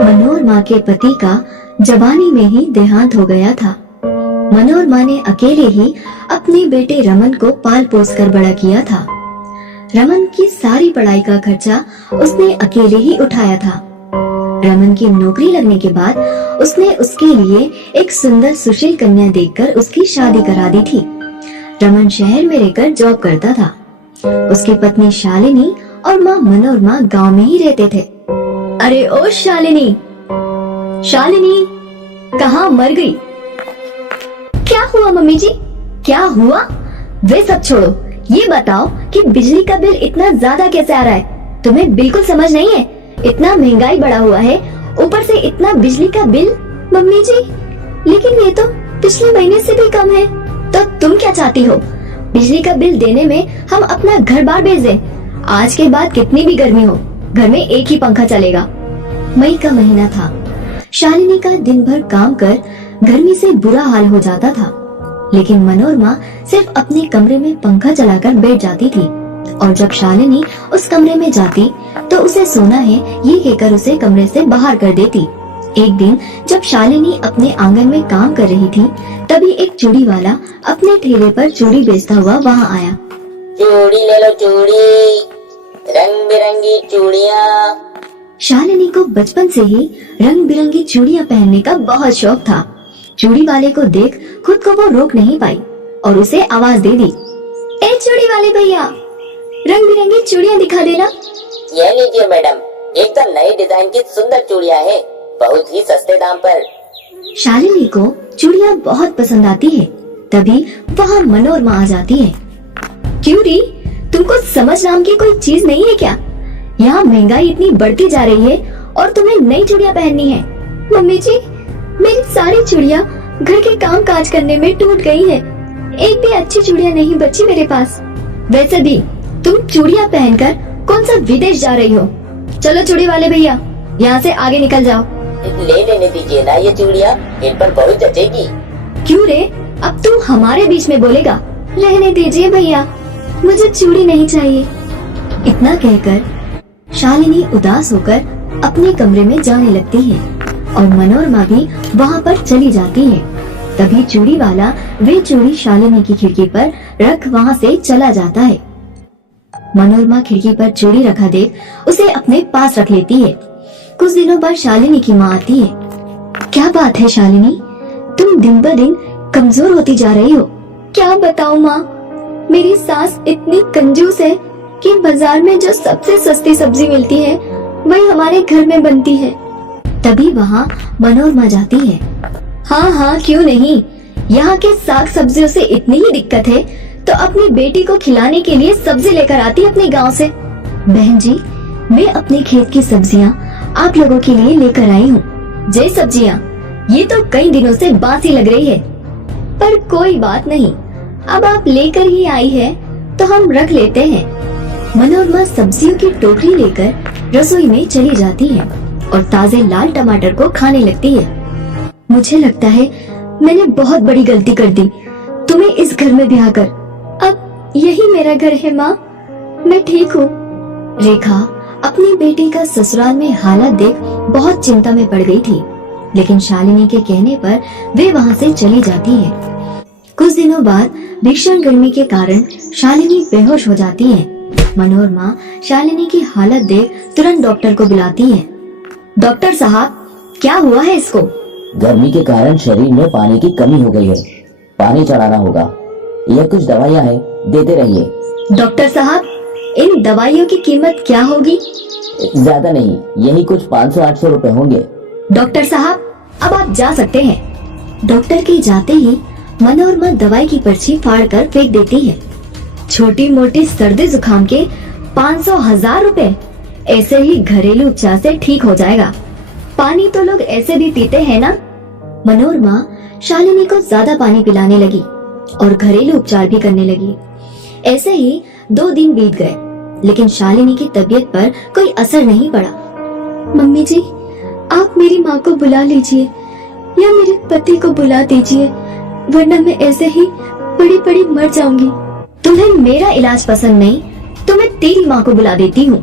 मनोरमा के पति का जवानी में ही देहांत हो गया था। मनोरमा ने अकेले ही अपने बेटे रमन को पाल पोस कर बड़ा किया था। रमन की सारी पढ़ाई का खर्चा उसने अकेले ही उठाया था। रमन की नौकरी लगने के बाद उसने उसके लिए एक सुंदर सुशील कन्या देखकर उसकी शादी करा दी थी। रमन शहर में रहकर जॉब करता था। उसकी पत्नी शालिनी और माँ मनोरमा गांव में ही रहते थे। अरे ओ शालिनी, शालिनी कहाँ मर गई? क्या हुआ मम्मी जी? क्या हुआ? वे सब छोड़ो, ये बताओ कि बिजली का बिल इतना ज्यादा कैसे आ रहा है? तुम्हें बिल्कुल समझ नहीं है? इतना महंगाई बढ़ा हुआ है, ऊपर से इतना बिजली का बिल। मम्मी जी, लेकिन ये तो पिछले महीने से भी कम है। तो तुम क्या चाहती हो? बिजली का बिल देने में हम अपना घर बार बेच दें? आज के बाद कितनी भी गर्मी हो, घर में एक ही पंखा चलेगा। मई का महीना था। शालिनी का दिन भर काम कर गर्मी से बुरा हाल हो जाता था, लेकिन मनोरमा सिर्फ अपने कमरे में पंखा चलाकर बैठ जाती थी। और जब शालिनी उस कमरे में जाती तो उसे सोना है ये कहकर उसे कमरे से बाहर कर देती। एक दिन जब शालिनी अपने आंगन में काम कर रही थी, तभी एक चूड़ी वाला अपने ठेले पर चूड़ी बेचता हुआ वहाँ आया। चूड़ी ले लो चूड़ी, रंग बिरंगी चूड़ियाँ। शालिनी को बचपन से ही रंग बिरंगी चूड़ियाँ पहनने का बहुत शौक था। चूड़ी वाले को देख खुद को वो रोक नहीं पाई और उसे आवाज दे दी, ए चूड़ी वाले भैया, रंग बिरंगी चूड़ियाँ दिखा देना। ये लीजिए मैडम, एक तो नई डिजाइन की सुंदर चूड़ियाँ हैं, बहुत ही सस्ते दाम पर। शालिनी को चूड़ियाँ बहुत पसंद आती है। तभी वहाँ मनोरमा आ जाती है। क्यों री, तुमको समझ नाम की कोई चीज नहीं है क्या? यहाँ महंगाई इतनी बढ़ती जा रही है और तुम्हें नई चूड़ियाँ पहननी है। मम्मी जी, मेरी सारी चूड़ियाँ घर के काम काज करने में टूट गई है। एक भी अच्छी चूड़ियाँ नहीं बची मेरे पास। वैसे भी तुम चूड़ियाँ पहनकर कौन सा विदेश जा रही हो? चलो चूड़ी वाले भैया, यहाँ से आगे निकल जाओ। ले लेने दीजिए ना ये चूड़ियाँ, इन पर बहुत जचेगी। क्यों रे, अब तू हमारे बीच में बोलेगा? रहने दीजिए भैया, मुझे चूड़ी नहीं चाहिए। इतना कहकर शालिनी उदास होकर अपने कमरे में जाने लगती है और मनोरमा भी वहाँ पर चली जाती है। तभी चूड़ी वाला वे चूड़ी शालिनी की खिड़की पर रख वहाँ से चला जाता है। मनोरमा खिड़की पर चूड़ी रखा देख उसे अपने पास रख लेती है। कुछ दिनों बाद शालिनी की माँ आती है। क्या बात है शालिनी, तुम दिन ब दिन कमजोर होती जा रही हो। क्या बताऊँ माँ, मेरी सास इतनी कंजूस है कि बाजार में जो सबसे सस्ती सब्जी मिलती है वही हमारे घर में बनती है। तभी वहाँ मनोरमा जाती है। हाँ हाँ, क्यों नहीं, यहाँ के साग सब्जियों से इतनी ही दिक्कत है तो अपनी बेटी को खिलाने के लिए सब्जी लेकर आती अपने गांव से। बहन जी, मैं अपने खेत की सब्जियाँ आप लोगों के लिए लेकर आई हूँ। जे सब्जियाँ, ये तो कई दिनों से बासी लग रही है, पर कोई बात नहीं, अब आप लेकर ही आई है तो हम रख लेते हैं। मनोरमा सब्जियों की टोकरी लेकर रसोई में चली जाती है और ताजे लाल टमाटर को खाने लगती है। मुझे लगता है मैंने बहुत बड़ी गलती कर दी तुम्हें इस घर में ब्याह कर। अब यही मेरा घर है माँ, मैं ठीक हूँ। रेखा अपनी बेटी का ससुराल में हालत देख बहुत चिंता में पड़ गई थी, लेकिन शालिनी के कहने पर वे वहाँ से चली जाती है। कुछ दिनों बाद भीषण गर्मी के कारण शालिनी बेहोश हो जाती है। मनोरमा शालिनी की हालत देख तुरंत डॉक्टर को बुलाती है। डॉक्टर साहब, क्या हुआ है इसको? गर्मी के कारण शरीर में पानी की कमी हो गई है, पानी चढ़ाना होगा। यह कुछ दवाइयाँ हैं, देते रहिए। डॉक्टर साहब, इन दवाइयों की कीमत क्या होगी? ज्यादा नहीं, यही कुछ 500-800 रुपए होंगे। डॉक्टर साहब, अब आप जा सकते हैं। डॉक्टर के जाते ही मनोरमा दवाई की पर्ची फाड़ कर फेंक देती है। छोटी मोटी सर्दी जुकाम के 500-1000 रुपए, ऐसे ही घरेलू उपचार से ठीक हो जाएगा। पानी तो लोग ऐसे भी पीते हैं ना। मनोरमा शालिनी को ज्यादा पानी पिलाने लगी और घरेलू उपचार भी करने लगी। ऐसे ही 2 दिन बीत गए, लेकिन शालिनी की तबीयत पर कोई असर नहीं पड़ा। मम्मी जी, आप मेरी माँ को बुला लीजिए या मेरे पति को बुला दीजिए, वरना मैं ऐसे ही पड़ी पड़ी मर जाऊंगी। तुम्हें मेरा इलाज पसंद नहीं तो मैं तेरी माँ को बुला देती हूँ।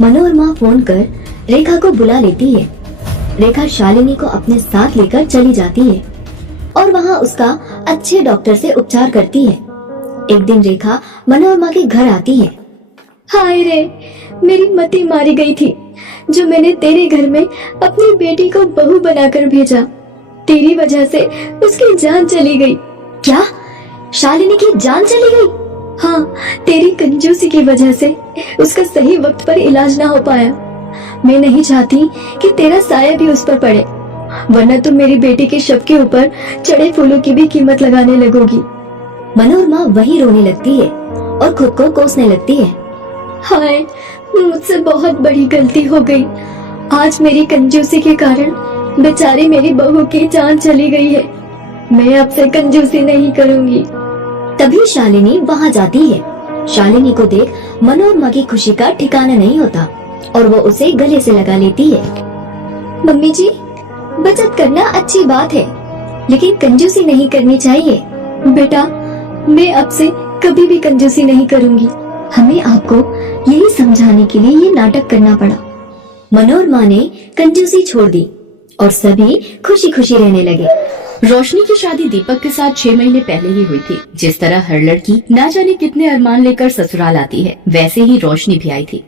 मनोरमा फोन कर रेखा को बुला लेती है। रेखा शालिनी को अपने साथ लेकर चली जाती है और वहाँ उसका अच्छे डॉक्टर से उपचार करती है। एक दिन रेखा मनोरमा के घर आती है। हाय रे, मेरी मति मारी गई थी जो मैंने तेरे घर में अपनी बेटी को बहू बनाकर भेजा। तेरी वजह से उसकी जान चली गई। क्या? शालिनी की जान चली गई? हाँ, तेरी कंजूसी की वजह से उसका सही वक्त पर इलाज ना हो पाया। मैं नहीं चाहती कि तेरा साया भी उस पर पड़े, वरना तुम मेरी बेटी के शव के ऊपर चढ़े फूलों की भी कीमत लगाने लगोगी। मनोरमा वहीं रोने लगती है और खुद को कोसने लगती है। हाय, मुझसे बहुत बड़ी गलती हो गई। आज मेरी कंजूसी के कारण बेचारी मेरी बहू की जान चली गई है। मैं अब से कंजूसी नहीं करूंगी। तभी शालिनी वहाँ जाती है। शालिनी को देख मनोरमा की खुशी का ठिकाना नहीं होता और वो उसे गले से लगा लेती है। मम्मी जी, बचत करना अच्छी बात है, लेकिन कंजूसी नहीं करनी चाहिए। बेटा, मैं अब से कभी भी कंजूसी नहीं करूंगी। हमें आपको यही समझाने के लिए ये नाटक करना पड़ा। मनोरमा ने कंजूसी छोड़ दी और सभी खुशी खुशी रहने लगे। रोशनी की शादी दीपक के साथ 6 महीने पहले ही हुई थी। जिस तरह हर लड़की ना जाने कितने अरमान लेकर ससुराल आती है, वैसे ही रोशनी भी आई थी।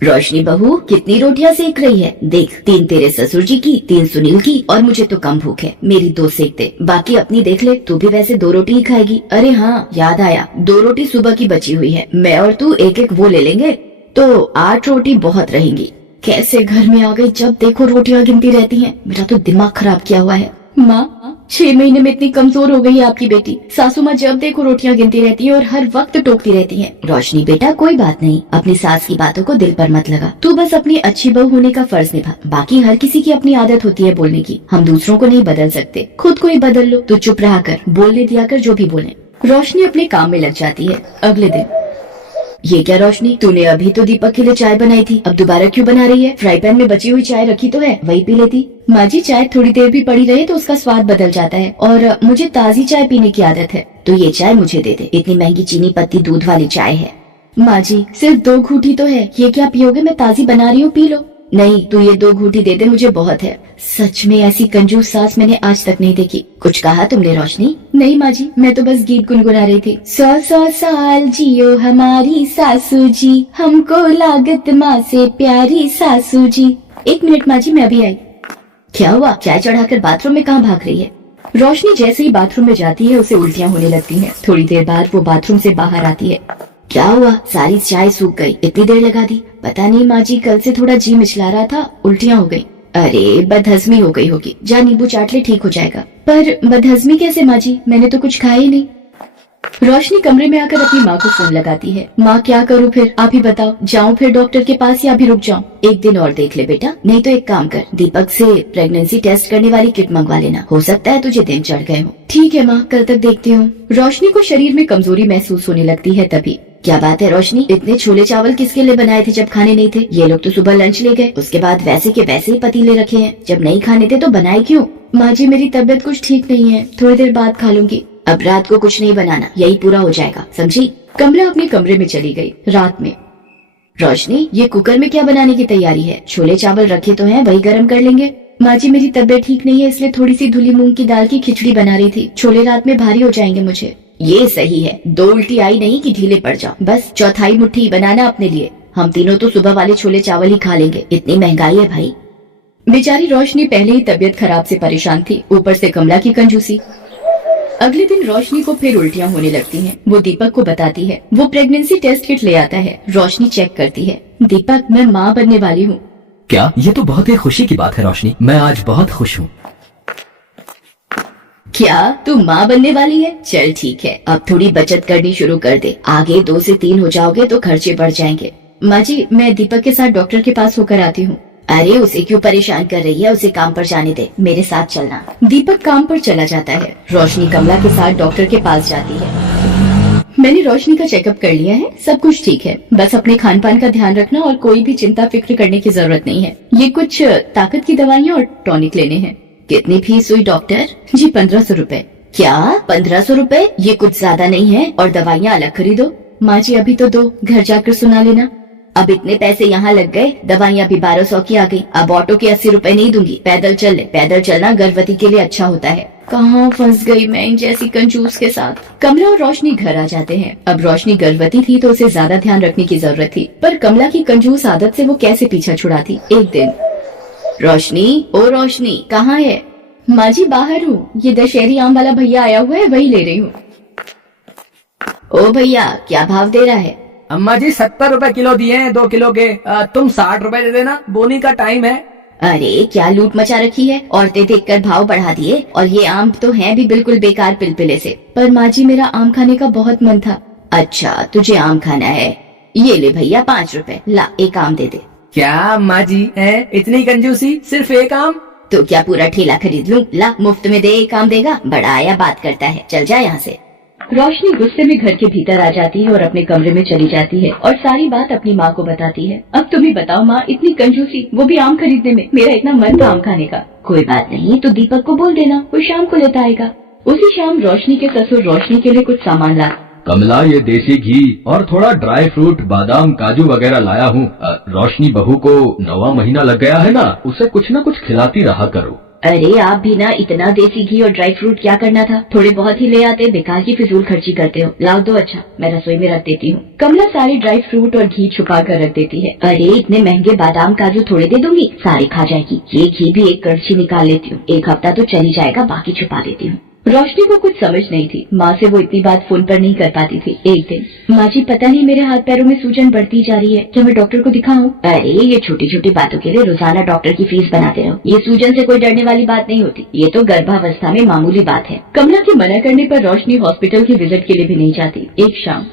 रोशनी बहू, कितनी रोटियां सेक रही है? देख, 3 तेरे ससुर जी की, 3 सुनील की और मुझे तो कम भूख है। मेरी 2 सेक दे, बाकी अपनी देख ले। तू भी वैसे 2 रोटी ही खाएगी। अरे हाँ, याद आया, 2 रोटी सुबह की बची हुई है। मैं और तू एक एक वो ले लेंगे तो 8 रोटी बहुत रहेंगी। कैसे घर में आ गई, जब देखो रोटियां गिनती रहती हैं। मेरा तो दिमाग खराब किया हुआ है। माँ, 6 महीने में इतनी कमजोर हो गई है आपकी बेटी। सासू माँ जब देखो रोटियां गिनती रहती है और हर वक्त टोकती रहती है। रोशनी बेटा, कोई बात नहीं, अपनी सास की बातों को दिल पर मत लगा। तू बस अपनी अच्छी बहू होने का फर्ज निभा। बाकी हर किसी की अपनी आदत होती है बोलने की। हम दूसरों को नहीं बदल सकते, खुद को ही बदल लो। तू चुप रहा कर, बोलने दिया कर जो भी बोले। रोशनी अपने काम में लग जाती है। अगले दिन, ये क्या रोशनी, तूने अभी तो दीपक के लिए चाय बनाई थी, अब दोबारा क्यों बना रही है? फ्राई पैन में बची हुई चाय रखी तो है, वही पी लेती। माँ जी, चाय थोड़ी देर भी पड़ी रहे तो उसका स्वाद बदल जाता है और मुझे ताजी चाय पीने की आदत है। तो ये चाय मुझे दे दे, इतनी महंगी चीनी पत्ती दूध वाली चाय है। माँ जी, सिर्फ 2 घूंटी तो है, ये क्या पियोगे? मैं ताजी बना रही हूँ, पी लो। नहीं, तू ये 2 घूंटी दे दे, मुझे बहुत है। सच में ऐसी कंजूस सास मैंने आज तक नहीं देखी। कुछ कहा तुमने रोशनी? नहीं माँ जी, मैं तो बस गीत गुनगुना रही थी। 100 साल जियो हमारी सासू जी, हमको लागत माँ से प्यारी सासू जी। 1 मिनट माँ जी, मैं अभी आई। क्या हुआ? चाय चढ़ाकर बाथरूम में कहाँ भाग रही है? रोशनी जैसे ही बाथरूम में जाती है उसे उल्टियाँ होने लगती हैं। थोड़ी देर बाद वो बाथरूम से बाहर आती है। क्या हुआ? सारी चाय सूख गई, इतनी देर लगा दी। पता नहीं माँ जी, कल से थोड़ा जी मिचला रहा था, उल्टियाँ हो गई। अरे, बदहजमी हो गई होगी, जा नींबू चाट ले, ठीक हो जाएगा। पर बदहजमी कैसे माँ जी, मैंने तो कुछ खाया ही नहीं। रोशनी कमरे में आकर अपनी माँ को फोन लगाती है। माँ, क्या करूँ फिर, आप ही बताओ, जाऊँ फिर डॉक्टर के पास या अभी रुक जाऊँ? 1 दिन और देख ले बेटा, नहीं तो एक काम कर, दीपक से प्रेगनेंसी टेस्ट करने वाली किट मंगवा लेना, हो सकता है तुझे दिन चढ़ गए हो। ठीक है माँ, कल तक देखती हूँ। रोशनी को शरीर में कमजोरी महसूस होने लगती है। तभी, क्या बात है रोशनी, इतने छोले चावल किसके लिए बनाए थे जब खाने नहीं थे? ये लोग तो सुबह लंच ले गए, उसके बाद वैसे के वैसे ही पतीले रखे हैं। जब नहीं खाने थे तो बनाए क्यों? माँ जी, मेरी तबीयत कुछ ठीक नहीं है, थोड़ी देर बाद खा लूंगी। अब रात को कुछ नहीं बनाना, यही पूरा हो जाएगा, समझी? कमला अपने कमरे में चली गई। रात में, रोशनी, ये कुकर में क्या बनाने की तैयारी है? छोले चावल रखे तो हैं, वही गर्म कर लेंगे। माँ जी, मेरी तबीयत ठीक नहीं है, इसलिए थोड़ी सी धुली मूंग की दाल की खिचड़ी बना रही थी। छोले रात में भारी हो जाएंगे मुझे। ये सही है, 2 उल्टी आई नहीं कि ढीले पड़ जाओ। बस चौथाई मुट्ठी बनाना अपने लिए, हम तीनों तो सुबह वाले छोले चावल ही खा लेंगे, इतनी महंगाई है भाई। बेचारी रोशनी पहले ही तबीयत खराब से परेशान थी, ऊपर से कमला की कंजूसी। अगले दिन रोशनी को फिर उल्टियाँ होने लगती हैं। वो दीपक को बताती है। वो प्रेगनेंसी टेस्ट किट ले आता है। रोशनी चेक करती है। दीपक, मैं माँ बनने वाली हूँ। क्या? ये तो बहुत ही खुशी की बात है रोशनी, मैं आज बहुत खुश हूँ। क्या तू माँ बनने वाली है? चल ठीक है, अब थोड़ी बचत करनी शुरू कर दे, आगे 2 से 3 हो जाओगे तो खर्चे बढ़ जाएंगे। माँ जी, मैं दीपक के साथ डॉक्टर के पास होकर आती हूँ। अरे, उसे क्यों परेशान कर रही है, उसे काम पर जाने दे, मेरे साथ चलना। दीपक काम पर चला जाता है। रोशनी कमला के साथ डॉक्टर के पास जाती है। मैंने रोशनी का चेकअप कर लिया है, सब कुछ ठीक है, बस अपने खान पान का ध्यान रखना और कोई भी चिंता फिक्र करने की जरूरत नहीं है। ये कुछ ताकत की दवाइयाँ और टॉनिक लेने हैं। कितनी फीस हुई डॉक्टर? जी 1500 रुपए। क्या 1500 रुपए? ये कुछ ज्यादा नहीं है, और दवाइयाँ अलग खरीदो। माँ जी, अभी तो दो, घर जाकर सुना लेना। अब इतने पैसे यहाँ लग गए, दवाइयाँ भी 1200 की आ गई। अब ऑटो के 80 रुपए नहीं दूंगी, पैदल चल ले। पैदल चलना गर्भवती के लिए अच्छा होता है। कहाँ फंस गई मैं इन जैसी कंजूस के साथ। कमला और रोशनी घर आ जाते हैं। अब रोशनी गर्भवती थी तो उसे ज्यादा ध्यान रखने की जरूरत थी, पर कमला की कंजूस आदत से वो कैसे पीछा छुड़ाती। एक दिन, रोशनी, ओ रोशनी, कहाँ है? माँ जी बाहर हूँ, ये दशहरी आम वाला भैया आया हुआ है, वही ले रही हूँ। ओ भैया, क्या भाव दे रहा है? अम्मा जी 70 रुपए किलो दिए हैं 2 किलो के। तुम 60 रुपए दे देना, बोनी का टाइम है। अरे क्या लूट मचा रखी है, औरतें देखकर भाव बढ़ा दिए। और ये आम तो हैं भी बिल्कुल बेकार पिलपिले से। पर माँ जी मेरा आम खाने का बहुत मन था। अच्छा तुझे आम खाना है, ये ले भैया 5 रुपए, ला एक आम दे दे। क्या अम्मा जी है इतनी कंजूसी, सिर्फ एक आम? तो क्या पूरा ठेला खरीद लूं? ला मुफ्त में दे, एक आम देगा, बड़ा आया बात करता है, चल जा यहाँ से। रोशनी गुस्से में घर के भीतर आ जाती है और अपने कमरे में चली जाती है और सारी बात अपनी माँ को बताती है। अब तुम ही बताओ माँ, इतनी कंजूसी, वो भी आम खरीदने में। मेरा इतना मन था आम खाने का। कोई बात नहीं, तो दीपक को बोल देना, वो शाम को लेता आएगा। उसी शाम रोशनी के ससुर रोशनी के लिए कुछ सामान ला। कमला, ये देसी घी और थोड़ा ड्राई फ्रूट, बादाम, काजू वगैरह लाया हूँ। रोशनी बहू को 9वां महीना लग गया है ना, उसे कुछ न कुछ खिलाती रहा करो। अरे आप भी ना, इतना देसी घी और ड्राई फ्रूट क्या करना था, थोड़े बहुत ही ले आते, बेकार की फिजूल खर्ची करते हो। लाओ दो, अच्छा मैं रसोई में रख देती हूँ। कमला सारे ड्राई फ्रूट और घी छुपा कर रख देती है। अरे इतने महंगे बादाम काजू थोड़े दे दूंगी, सारे खा जाएगी। ये घी भी एक कड़छी निकाल लेती हूँ, एक हफ्ता तो चली जाएगा, बाकी छुपा देती हूँ। रोशनी को कुछ समझ नहीं थी, माँ से वो इतनी बात फोन पर नहीं कर पाती थी। एक दिन, माँ जी पता नहीं मेरे हाथ पैरों में सूजन बढ़ती जा रही है, क्या मैं डॉक्टर को दिखाऊं? अरे ये छोटी छोटी बातों के लिए रोजाना डॉक्टर की फीस बनाते रहो। ये सूजन से कोई डरने वाली बात नहीं होती, ये तो गर्भावस्था में मामूली बात है। कमला के मना करने पर रोशनी हॉस्पिटल की विजिट के लिए भी नहीं जाती। एक शाम,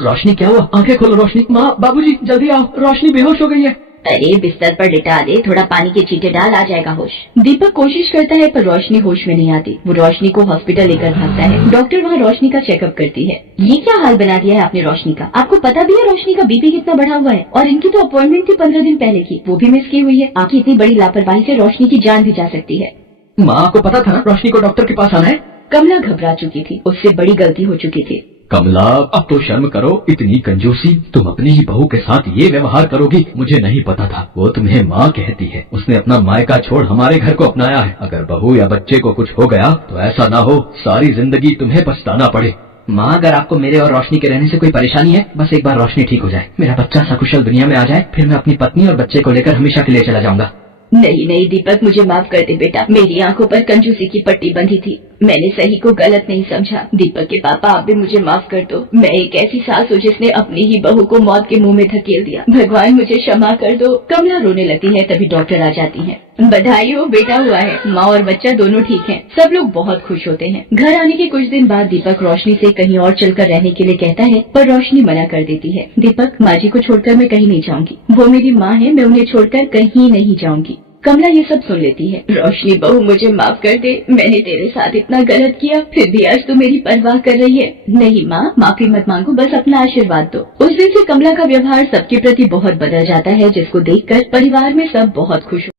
रोशनी क्या हुआ? आंखें खोलो रोशनी। माँ, बाबूजी जल्दी आओ, रोशनी बेहोश हो गई है। अरे बिस्तर पर लिटा दे, थोड़ा पानी के छींटे डाल, आ जाएगा होश। दीपक कोशिश करता है पर रोशनी होश में नहीं आती। वो रोशनी को हॉस्पिटल लेकर भागता है। डॉक्टर वहाँ रोशनी का चेकअप करती है। ये क्या हाल बना दिया है आपने रोशनी का? आपको पता भी है रोशनी का बीपी कितना बढ़ा हुआ है? और इनकी तो अपॉइंटमेंट थी 15 दिन पहले की, वो भी मिस की हुई है। आपकी इतनी बड़ी लापरवाही से रोशनी की जान भी जा सकती है। माँ को पता था ना रोशनी को डॉक्टर के पास आना है? कमला घबरा चुकी थी, उससे बड़ी गलती हो चुकी थी। कमला, अब तो शर्म करो, इतनी कंजूसी, तुम अपनी ही बहू के साथ ये व्यवहार करोगी? मुझे नहीं पता था, वो तुम्हें माँ कहती है, उसने अपना मायका छोड़ हमारे घर को अपनाया है। अगर बहू या बच्चे को कुछ हो गया तो ऐसा ना हो सारी जिंदगी तुम्हें पछताना पड़े। माँ, अगर आपको मेरे और रोशनी के रहने से कोई परेशानी है, बस एक बार रोशनी ठीक हो जाए, मेरा बच्चा सकुशल दुनिया में आ जाए, फिर मैं अपनी पत्नी और बच्चे को लेकर हमेशा के लिए चला जाऊंगा। नहीं नहीं दीपक, मुझे माफ कर दे बेटा, मेरी आंखों पर कंजूसी की पट्टी बंधी थी, मैंने सही को गलत नहीं समझा। दीपक के पापा, आप भी मुझे माफ कर दो। मैं एक ऐसी सास हूँ जिसने अपनी ही बहू को मौत के मुंह में धकेल दिया। भगवान मुझे क्षमा कर दो। कमला रोने लगती है, तभी डॉक्टर आ जाती है। बधाई हो, बेटा हुआ है, माँ और बच्चा दोनों ठीक हैं। सब लोग बहुत खुश होते हैं। घर आने के कुछ दिन बाद दीपक रोशनी से कहीं और चलकर रहने के लिए कहता है, पर रोशनी मना कर देती है। दीपक, माँ जी को छोड़कर मैं कहीं नहीं जाऊंगी, वो मेरी माँ है, मैं उन्हें छोड़कर कहीं नहीं जाऊंगी। कमला ये सब सुन लेती है। रोशनी बहू, मुझे माफ कर दे, मैंने तेरे साथ इतना गलत किया, फिर भी आज तू मेरी परवाह कर रही है। नहीं माँ, माफी मत मांगो, बस अपना आशीर्वाद दो। उस दिन से कमला का व्यवहार सबके प्रति बहुत बदल जाता है, जिसको देखकर परिवार में सब बहुत खुश हो।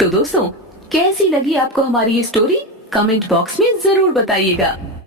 तो दोस्तों, कैसी लगी आपको हमारी ये स्टोरी? कमेंट बॉक्स में जरूर बताइएगा।